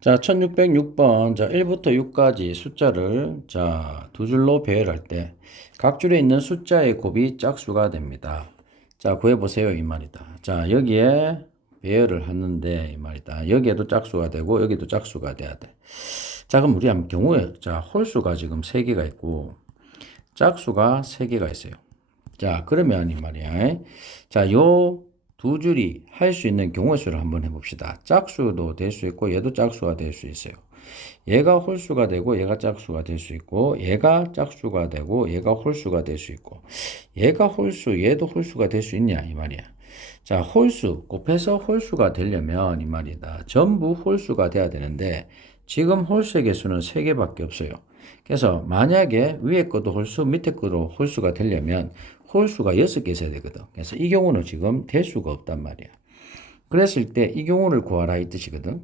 자, 1606번, 자, 1부터 6까지 숫자를, 자, 두 줄로 배열할 때, 각 줄에 있는 숫자의 곱이 짝수가 됩니다. 자, 구해보세요, 이 말이다. 자, 여기에 배열을 하는데, 이 말이다. 여기에도 짝수가 되고, 여기도 짝수가 돼야 돼. 자, 그럼 우리 한번 경우에, 자, 홀수가 지금 3개가 있고, 짝수가 3개가 있어요. 자, 그러면 이 말이야. 자, 요 두 줄이 할 수 있는 경우의 수를 한번 해봅시다. 짝수도 될 수 있고, 얘도 짝수가 될 수 있어요. 얘가 홀수가 되고, 얘가 짝수가 될 수 있고, 얘가 짝수가 되고, 얘가 홀수가 될 수 있고, 얘가 홀수, 얘도 홀수가 될 수 있냐, 이 말이야. 자, 홀수, 곱해서 홀수가 되려면, 이 말이다. 전부 홀수가 돼야 되는데, 지금 홀수의 개수는 3개밖에 없어요. 그래서 만약에 위에 것도 홀수, 밑에 것도 홀수가 되려면 홀수가 6개 있어야 되거든. 그래서 이 경우는 지금 될 수가 없단 말이야. 그랬을 때 이 경우를 구하라 이 뜻이거든.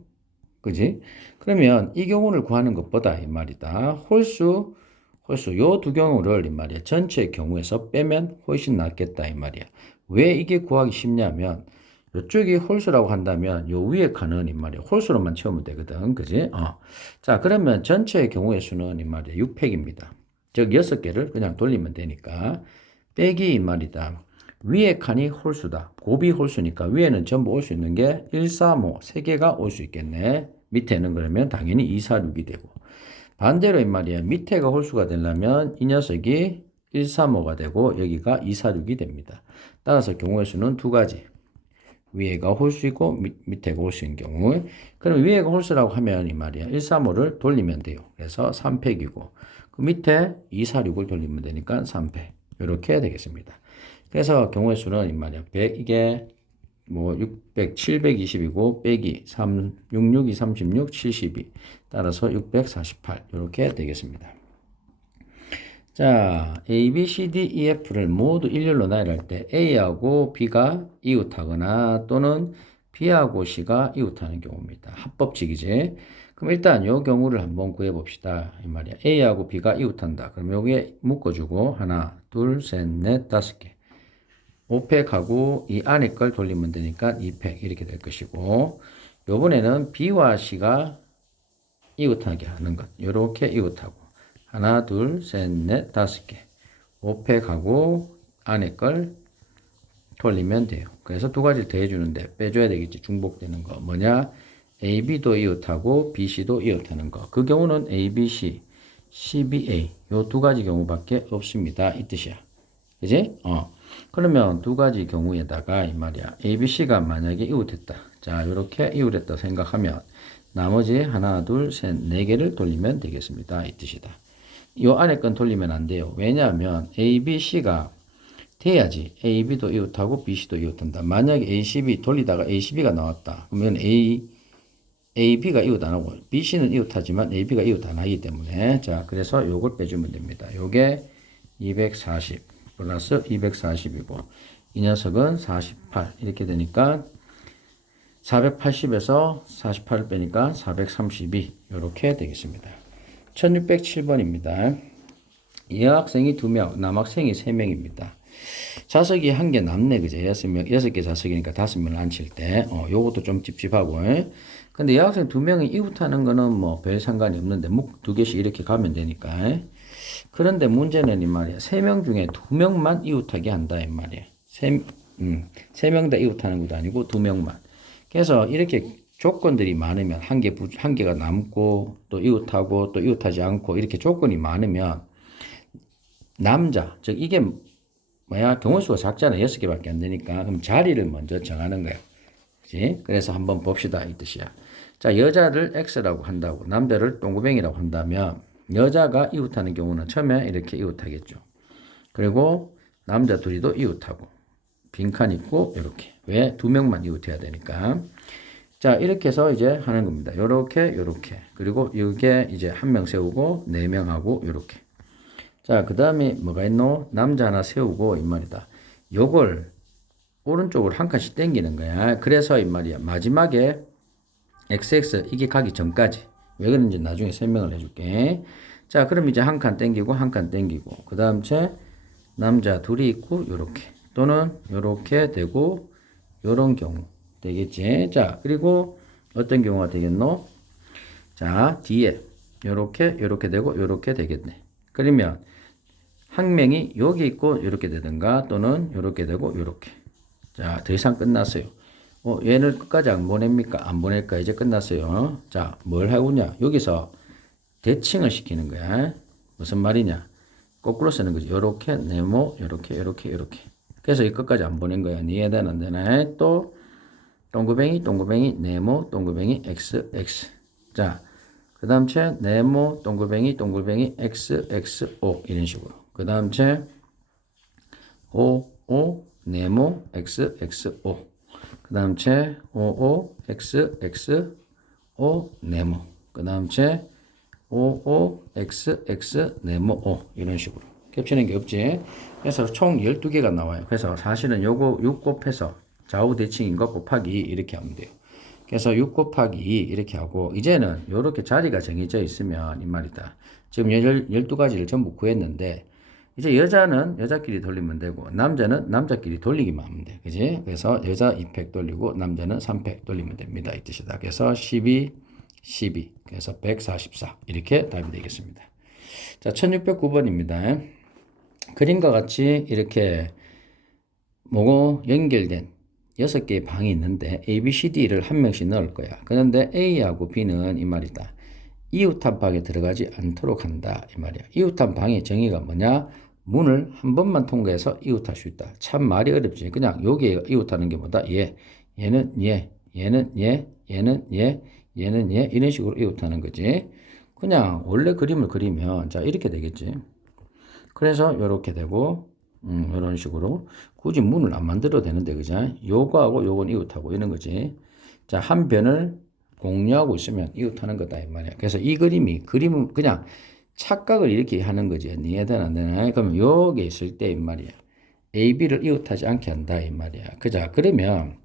그지? 그러면 이 경우를 구하는 것보다 이 말이다. 홀수 요 두 경우를 이 말이야. 전체 경우에서 빼면 훨씬 낫겠다 이 말이야. 왜 이게 구하기 쉽냐면 이쪽이 홀수라고 한다면 요 위에 칸은 이 말이야. 홀수로만 채우면 되거든. 그지? 자, 그러면 전체의 경우의 수는 이 말이야. 6팩입니다. 즉 6개를 그냥 돌리면 되니까 빼기 이 말이다. 위에 칸이 홀수다. 곱이 홀수니까 위에는 전부 올 수 있는 게 1, 3, 5, 3개가 올 수 있겠네. 밑에는 그러면 당연히 2, 4, 6이 되고. 반대로 이 말이야. 밑에가 홀수가 되려면 이 녀석이 1, 3, 5가 되고 여기가 2, 4, 6이 됩니다. 따라서 경우의 수는 두 가지. 위에가 홀수이고 밑에가 홀수인 경우. 그럼 위에가 홀수라고 하면 이 말이야. 1, 3, 5를 돌리면 돼요. 그래서 3팩이고 그 밑에 2, 4, 6을 돌리면 되니까 3팩. 이렇게 되겠습니다. 그래서 경우의 수는 이 말이야. 100 이게 뭐 600, 720이고 빼기 3, 66이 36, 72 따라서 648 이렇게 되겠습니다. 자, A, B, C, D, E, F를 모두 일렬로 나열할 때 A하고 B가 이웃하거나 또는 B하고 C가 이웃하는 경우입니다. 합법칙이지. 그럼 일단 이 경우를 한번 구해봅시다. 이 말이야. A하고 B가 이웃한다. 그럼 여기에 묶어주고 하나, 둘, 셋, 넷, 5개. 5팩하고 이 안에 걸 돌리면 되니까 2팩 이렇게 될 것이고 요번에는 B와 C가 이웃하게 하는 것. 이렇게 이웃하고 하나, 둘, 셋, 넷, 5개. 5팩하고 안에 걸 돌리면 돼요. 그래서 두 가지를 더해주는데 빼줘야 되겠지. 중복되는 거. 뭐냐? A, B도 이웃하고 B, C도 이웃하는 거. 그 경우는 A, B, C, C, B, A. 요 두 가지 경우밖에 없습니다. 이 뜻이야. 그지? 그러면 두 가지 경우에다가 이 말이야. A, B, C가 만약에 이웃했다. 자, 이렇게 이웃했다 생각하면 나머지 하나, 둘, 셋, 네 개를 돌리면 되겠습니다. 이 뜻이다. 이 안에 건 돌리면 안 돼요. 왜냐하면 A, B, C가 돼야지. A, B도 이웃하고 B, C도 이웃한다. 만약에 A, C, B 돌리다가 A, C, B가 나왔다. 그러면 A, B가 이웃 안 하고 B, C는 이웃하지만 A, B가 이웃 안 하기 때문에 자, 그래서 요걸 빼주면 됩니다. 요게 240 플러스 240이고 이 녀석은 48 이렇게 되니까 480에서 48을 빼니까 432 이렇게 되겠습니다. 1607번입니다. 여학생이 2명, 남학생이 3명입니다. 자석이 한 개 남네, 그죠? 6개 자석이니까 5명을 앉힐 때, 요것도 좀 찝찝하고. 근데 여학생 2명이 이웃하는 거는 뭐 별 상관이 없는데, 묵 2개씩 이렇게 가면 되니까. 그런데 문제는 이 말이야. 3명 중에 2명만 이웃하게 한다, 이 말이야. 3명 다 이웃하는 것도 아니고 2명만. 그래서 이렇게 조건들이 많으면 한 개가 남고 또 이웃하고 또 이웃하지 않고 이렇게 조건이 많으면 남자, 즉 이게 뭐야? 경우수가 작잖아. 6개밖에 안 되니까. 그럼 자리를 먼저 정하는 거야. 그치? 그래서 한번 봅시다. 이 뜻이야. 자, 여자를 X라고 한다고 남자를 동구뱅이라고 한다면 여자가 이웃하는 경우는 처음에 이렇게 이웃하겠죠. 그리고 남자 둘이도 이웃하고 빈칸 있고 이렇게. 왜? 2명만 이웃해야 되니까. 자, 이렇게 해서 이제 하는 겁니다. 요렇게 요렇게. 그리고 이게 이제 1명 세우고 4명 하고 요렇게. 자, 그 다음에 뭐가 있노? 남자 하나 세우고 이 말이다. 요걸 오른쪽으로 한 칸씩 당기는 거야. 그래서 이 말이야. 마지막에 XX 이게 가기 전까지. 왜 그런지 나중에 설명을 해줄게. 자, 그럼 이제 한 칸 당기고 한 칸 당기고 그 다음 남자 둘이 있고 요렇게 또는 요렇게 되고 요런 경우 되겠지. 자, 그리고 어떤 경우가 되겠노? 자, 뒤에 요렇게 되고 요렇게 되겠네. 그러면 항명이 여기 있고 요렇게 되든가 또는 요렇게 되고 요렇게. 자, 더 이상 끝났어요. 얘를 끝까지 안 보냅니까? 안 보낼까? 이제 끝났어요. 자, 뭘 하고냐? 여기서 대칭을 시키는 거야. 무슨 말이냐? 거꾸로 쓰는 거지. 요렇게, 네모, 요렇게. 그래서 이 끝까지 안 보낸 거야. 이해되나 안 되나? 또, 동그뱅이, 네모, 동그뱅이, x. 자, 그 다음 채, 네모, 동그뱅이, x, o. 이런 식으로. 그 다음 채, o, 네모, x, o. 그 다음 채, o, x, o, 네모. 그 다음 채, o, x, 네모, o. 이런 식으로. 겹치는 게 없지. 그래서 총 12개가 나와요. 그래서 사실은 요거 6 곱해서 좌우 대칭인 거 곱하기 이렇게 하면 돼요. 그래서 6 곱하기 2 이렇게 하고, 이제는 요렇게 자리가 정해져 있으면 이 말이다. 지금 12가지를 전부 구했는데, 이제 여자는 여자끼리 돌리면 되고, 남자는 남자끼리 돌리기만 하면 돼. 그지? 그래서 여자 2팩 돌리고, 남자는 3팩 돌리면 됩니다. 이 뜻이다. 그래서 12, 그래서 144. 이렇게 답이 되겠습니다. 자, 1609번입니다. 그림과 같이 이렇게 뭐고 연결된 6개의 방이 있는데 A, B, C, D를 한 명씩 넣을 거야. 그런데 A하고 B는 이 말이다. 이웃한 방에 들어가지 않도록 한다. 이 말이야. 이웃한 방의 정의가 뭐냐? 문을 한 번만 통과해서 이웃할 수 있다. 참 말이 어렵지. 그냥 여기에 이웃하는 게 뭐다? 얘는 얘는 얘는 얘 이런 식으로 이웃하는 거지. 그냥 원래 그림을 그리면 자 이렇게 되겠지. 그래서 이렇게 되고 이런 식으로 굳이 문을 안 만들어도 되는데 그죠? 요거하고 요건 이웃하고 이런 거지. 자, 한 변을 공유하고 있으면 이웃하는 거다 이 말이야. 그래서 이 그림은 그냥 착각을 이렇게 하는 거지. 이해되나 안 되나? 그러면 여기 있을 때 이 말이야. A, B를 이웃하지 않게 한다 이 말이야. 그자 그러면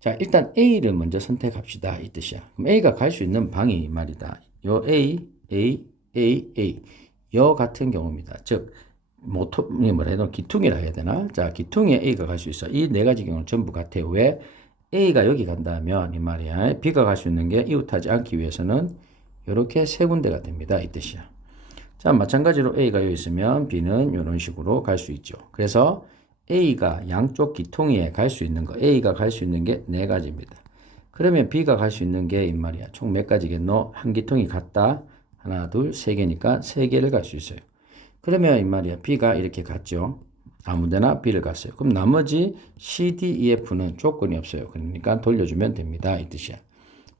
자 일단 A를 먼저 선택합시다 이 뜻이야. 그럼 A가 갈 수 있는 방이 이 말이다. 요 A 여 같은 경우입니다. 즉 뭐라 해야 되나? 기퉁이라 해야 되나? 자, 기퉁에 A가 갈 수 있어. 이 네 가지 경우는 전부 같아요. 왜? A가 여기 간다면 이 말이야. B가 갈 수 있는 게 이웃하지 않기 위해서는 이렇게 세 군데가 됩니다. 이 뜻이야. 자, 마찬가지로 A가 여기 있으면 B는 이런 식으로 갈 수 있죠. 그래서 A가 양쪽 기퉁에 갈 수 있는 거, A가 갈 수 있는 게 네 가지입니다. 그러면 B가 갈 수 있는 게 이 말이야. 총 몇 가지겠노? 한 기퉁이 같다. 하나, 둘, 세 개니까 세 개를 갈 수 있어요. 그러면 이 말이야. B가 이렇게 갔죠. 아무데나 B를 갔어요. 그럼 나머지 C, D, E, F는 조건이 없어요. 그러니까 돌려주면 됩니다. 이 뜻이야.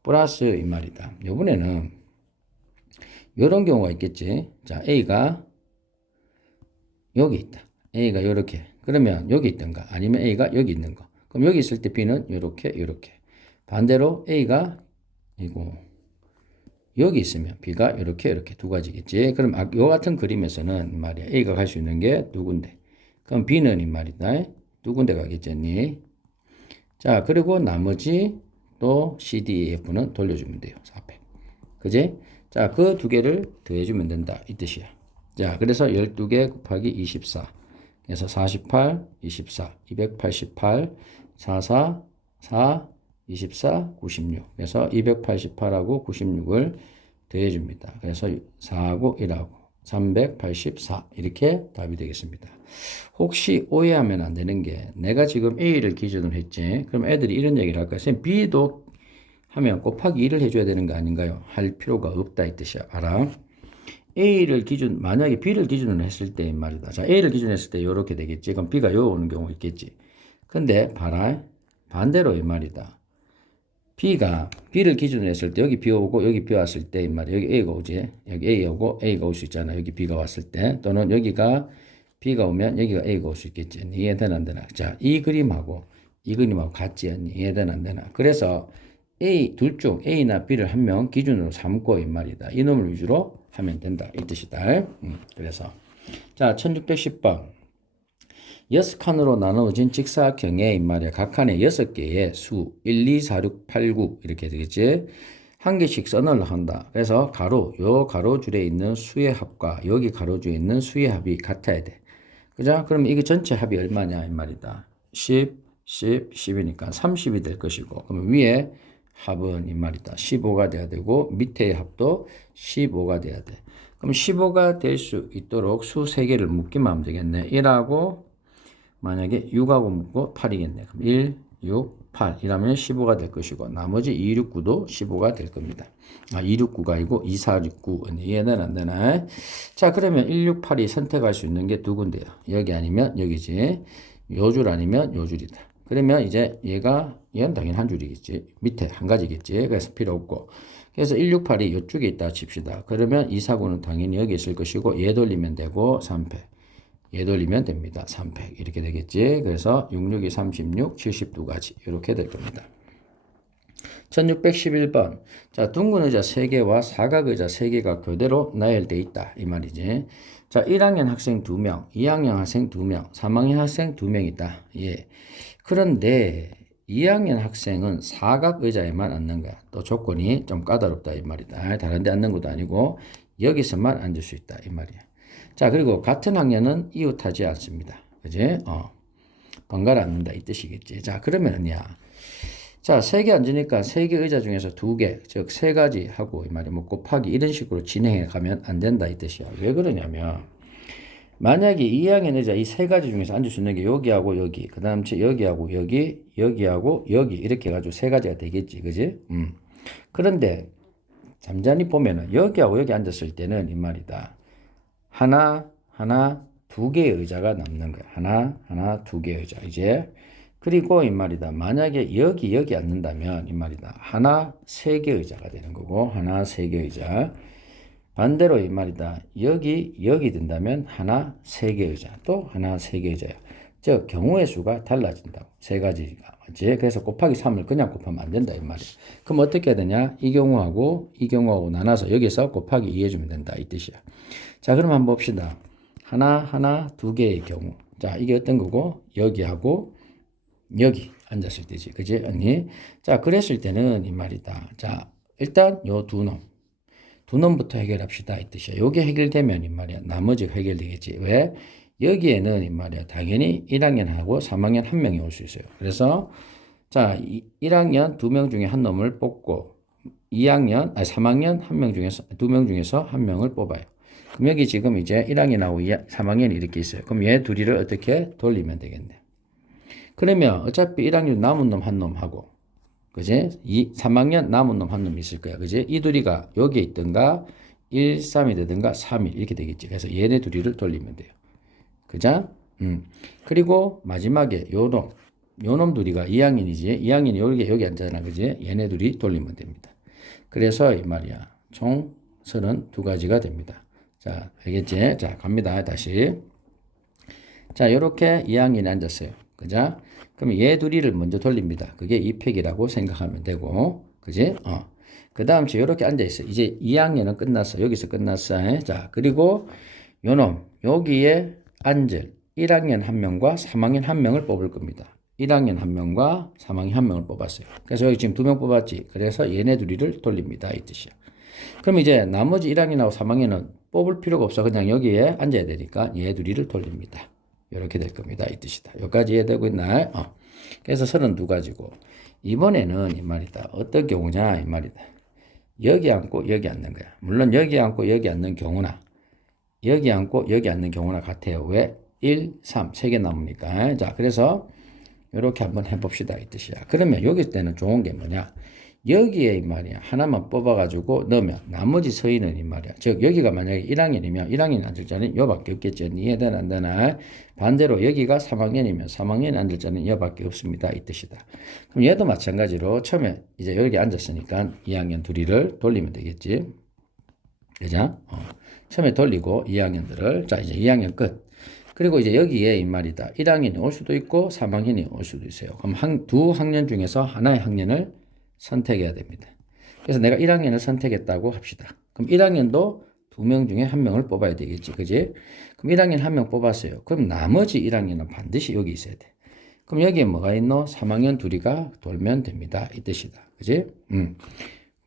플러스 이 말이다. 이번에는 이런 경우가 있겠지. 자, A가 여기 있다. A가 이렇게. 그러면 여기 있던가 아니면 A가 여기 있는 거. 그럼 여기 있을 때 B는 이렇게. 반대로 A가 이거 여기 있으면 B가 이렇게 두 가지겠지. 그럼 이 같은 그림에서는 말이야. A가 갈 수 있는 게 두 군데. 그럼 B는 이 말이다. 두 군데 가겠지. 자, 그리고 나머지 또 C, D, E, F는 돌려주면 돼요. 4팩. 그지? 자, 그 두 개를 더해주면 된다. 이 뜻이야. 자, 그래서 12개 곱하기 24. 그래서 48, 24, 288, 44, 4, 24, 96. 그래서 288하고 96을 더해줍니다. 그래서 4하고 1하고 384 이렇게 답이 되겠습니다. 혹시 오해하면 안 되는 게 내가 지금 A를 기준으로 했지. 그럼 애들이 이런 얘기를 할까요? 선생님 B도 하면 곱하기 2를 해줘야 되는 거 아닌가요? 할 필요가 없다 이 뜻이야. 알아? 만약에 B를 기준으로 했을 때 말이다. 자, A를 기준으로 했을 때 이렇게 되겠지. 그럼 B가 요 오는 경우 있겠지. 근데 봐라. 반대로 이 말이다. B가 B를 기준으로 했을 때 여기 B 오고 여기 B 왔을 때 이 말이야. 여기 A가 오지. 여기 A 오고 A가 올 수 있잖아. 여기 B가 왔을 때. 또는 여기가 B가 오면 여기가 A가 올 수 있겠지. 이해되나 안 되나? 자, 이 그림하고 같지 않니? 이해되나 안 되나? 그래서 둘 중 A나 B를 한 명 기준으로 삼고 이 말이다. 이놈을 위주로 하면 된다. 이 뜻이다. 그래서 자, 1610번. 6칸으로 나누어진 직사각형에 이 말이야. 각 칸에 6개의 수 1, 2, 4, 6, 8, 9 이렇게 되겠지. 한 개씩 써넣으려 한다. 그래서 요 가로줄에 있는 수의 합과 여기 가로줄에 있는 수의 합이 같아야 돼. 그죠? 그럼 이게 전체 합이 얼마냐 이 말이다. 10, 10, 10이니까 30이 될 것이고 그럼 위에 합은 이 말이다. 15가 돼야 되고 밑에의 합도 15가 돼야 돼. 그럼 15가 될 수 있도록 수 3개를 묶기만 하면 되겠네. 1하고 만약에 6하고 묶고 8이겠네. 그럼 1, 6, 8 이라면 15가 될 것이고 나머지 2, 6, 9도 15가 될 겁니다. 2, 6, 9가 아니고 2, 4, 6, 9 이해는 안 되나? 자 그러면 1, 6, 8이 선택할 수 있는 게 두 군데야. 여기 아니면 여기지. 요 줄 아니면 요 줄이다. 그러면 이제 얘는 당연히 한 줄이겠지. 밑에 한 가지겠지. 그래서 필요 없고. 그래서 168이 이쪽에 있다 칩시다. 그러면 249는 당연히 여기 있을 것이고 얘 돌리면 되고 3패. 얘 돌리면 됩니다. 3패. 이렇게 되겠지. 그래서 66이 36, 72가지. 이렇게 될 겁니다. 1611번. 자, 둥근 의자 3개와 사각 의자 3개가 교대로 나열되어 있다. 이 말이지. 자, 1학년 학생 2명, 2학년 학생 2명, 3학년 학생 2명 있다. 예. 그런데 2학년 학생은 사각 의자에만 앉는 거야. 또 조건이 좀 까다롭다 이 말이다. 다른 데 앉는 것도 아니고 여기서만 앉을 수 있다 이 말이야. 자, 그리고 같은 학년은 이웃하지 않습니다. 그지? 번갈아 앉는다 이 뜻이겠지. 자, 그러면은야. 자, 3개 앉으니까 3개 의자 중에서 2개, 즉 3가지 하고 이 말이야. 뭐 곱하기 이런 식으로 진행해 가면 안 된다 이 뜻이야. 왜 그러냐면 만약에 2학년 의자 이 3가지 중에서 앉을 수 있는 게 여기하고 여기, 그 다음 여기하고 여기, 여기하고 여기 이렇게 해가지고 3가지가 되겠지, 그지? 그런데 잠잠히 보면은 여기하고 여기 앉았을 때는 이 말이다. 하나, 2개의 의자가 남는 거야. 하나, 2개의 의자. 이제 그리고 이 말이다. 만약에 여기 앉는다면 이 말이다. 하나, 3개 의자가 되는 거고 하나, 3개 의자. 반대로 이 말이다. 여기 된다면 하나, 3개 의자. 또 하나, 3개 의자야. 즉 경우의 수가 달라진다고. 3가지가. 맞지? 그래서 곱하기 3을 그냥 곱하면 안 된다 이 말이야. 그럼 어떻게 해야 되냐? 이 경우하고 나눠서 여기서 곱하기 2 해주면 된다 이 뜻이야. 자 그럼 한번 봅시다. 하나, 2개의 경우. 자 이게 어떤 거고 여기하고 여기 앉았을 때지. 그지? 언니? 자 그랬을 때는 이 말이다. 자 일단 요 두 놈부터 해결합시다 이 뜻이야. 요게 해결되면 이 말이야. 나머지가 해결되겠지. 왜? 여기에는 이 말이야. 당연히 1학년하고 3학년 한 명이 올 수 있어요. 그래서 자 1학년 2명 중에 한 놈을 뽑고 3학년 1명 중에서 2명 중에서 한 명을 뽑아요. 그럼 여기 지금 이제 1학년하고 3학년이 이렇게 있어요. 그럼 얘 둘이를 어떻게 돌리면 되겠네. 그러면 어차피 1학년 남은 놈 한 놈하고 그지? 3학년 남은 놈 한 놈 있을 거야. 그지? 이 둘이가 여기에 있든가 1, 3이 되든가 3, 1 이렇게 되겠지. 그래서 얘네 둘이를 돌리면 돼요. 그죠? 그리고 마지막에 요 놈 둘이가 2학년이지. 2학년이 여기 앉잖아. 그지? 얘네 둘이 돌리면 됩니다. 그래서 이 말이야. 총 32가지가 됩니다. 자, 알겠지? 자, 갑니다. 다시. 자, 요렇게 2학년이 앉았어요. 그죠? 그럼 얘 둘이를 먼저 돌립니다. 그게 2팩이라고 생각하면 되고, 그지? 그 다음 이렇게 앉아있어. 이제 2학년은 끝났어. 여기서 끝났어. 자, 그리고 요놈, 여기에 앉을 1학년 한 명과 3학년 한 명을 뽑을 겁니다. 1학년 한 명과 3학년 한 명을 뽑았어요. 그래서 여기 지금 2명 뽑았지. 그래서 얘네 둘이를 돌립니다. 이 뜻이야. 그럼 이제 나머지 1학년하고 3학년은 뽑을 필요가 없어. 그냥 여기에 앉아야 되니까 얘 둘이를 돌립니다. 이렇게 될 겁니다. 이 뜻이다. 여기까지 이해되고 있나요? 그래서 32가지고 이번에는 이 말이다. 어떤 경우냐 이 말이다. 여기 앉고 여기 앉는 거야. 물론 여기 앉고 여기 앉는 경우나 여기 앉고 여기 앉는 경우나 같아요. 왜? 1, 3, 3개 남으니까. 자, 그래서 이렇게 한번 해봅시다. 이 뜻이야. 그러면 여기 때는 좋은 게 뭐냐? 여기에 이 말이야. 하나만 뽑아가지고 넣으면 나머지 서인은 이 말이야. 즉 여기가 만약에 1학년이면 1학년이 앉을 자는 요밖에 없겠죠. 이해되나 안 되나? 반대로 여기가 3학년이면 3학년이 앉을 자는 요밖에 없습니다. 이 뜻이다. 그럼 얘도 마찬가지로 처음에 이제 여기 앉았으니까 2학년 둘이를 돌리면 되겠지. 그죠? 처음에 돌리고 2학년들을 자 이제 2학년 끝. 그리고 이제 여기에 이 말이다. 1학년이 올 수도 있고 3학년이 올 수도 있어요. 그럼 두 학년 중에서 하나의 학년을 선택해야 됩니다. 그래서 내가 1학년을 선택했다고 합시다. 그럼 1학년도 2명 중에 1명을 뽑아야 되겠지. 그지? 그럼 1학년 1명 뽑았어요. 그럼 나머지 1학년은 반드시 여기 있어야 돼. 그럼 여기에 뭐가 있노? 3학년 둘이가 돌면 됩니다. 이 뜻이다. 그지?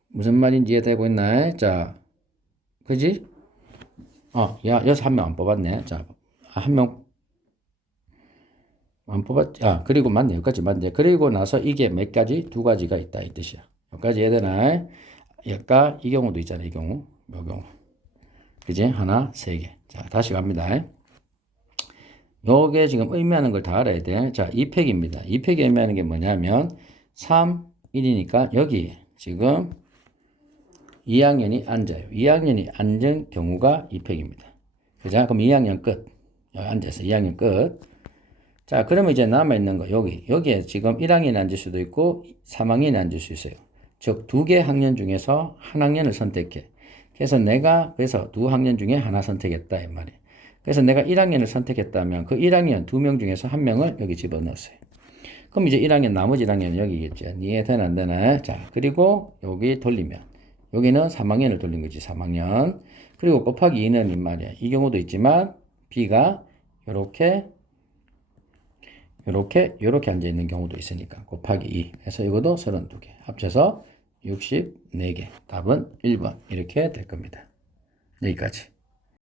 무슨 말인지 이해되고 있나? 자, 그지? 여기서 1명 안 뽑았네. 자, 1명 안 뽑았지. 그리고 맞네. 여기까지 맞네. 그리고 나서 이게 몇 가지? 2가지가 있다. 이 뜻이야. 여기까지 해야 되나? 약간 이 경우도 있잖아. 이 경우. 요 경우. 그지? 하나, 세 개. 자, 다시 갑니다. 요게 지금 의미하는 걸 다 알아야 돼. 자, 2팩입니다. 2팩이 의미하는 게 뭐냐면 3, 1이니까 여기 지금 2학년이 앉아요. 2학년이 앉은 경우가 2팩입니다. 그죠? 그럼 2학년 끝. 여기 앉아서 2학년 끝. 자, 그러면 이제 남아있는 거, 여기에 지금 1학년이 앉을 수도 있고, 3학년이 앉을 수 있어요. 즉, 두 개 학년 중에서 한 학년을 선택해. 그래서 두 학년 중에 하나 선택했다, 이 말이에요. 그래서 내가 1학년을 선택했다면, 그 1학년 두 명 중에서 한 명을 여기 집어넣었어요. 그럼 이제 1학년, 나머지 1학년은 여기겠죠. 이해 되나, 안 되나? 자, 그리고 여기 돌리면, 여기는 3학년을 돌린 거지, 3학년. 그리고 곱하기 2는 이 말이야. 이 경우도 있지만, B가 요렇게 앉아 있는 경우도 있으니까 곱하기 2 해서 이것도 32개 합쳐서 64개 답은 1번 이렇게 될 겁니다. 여기까지.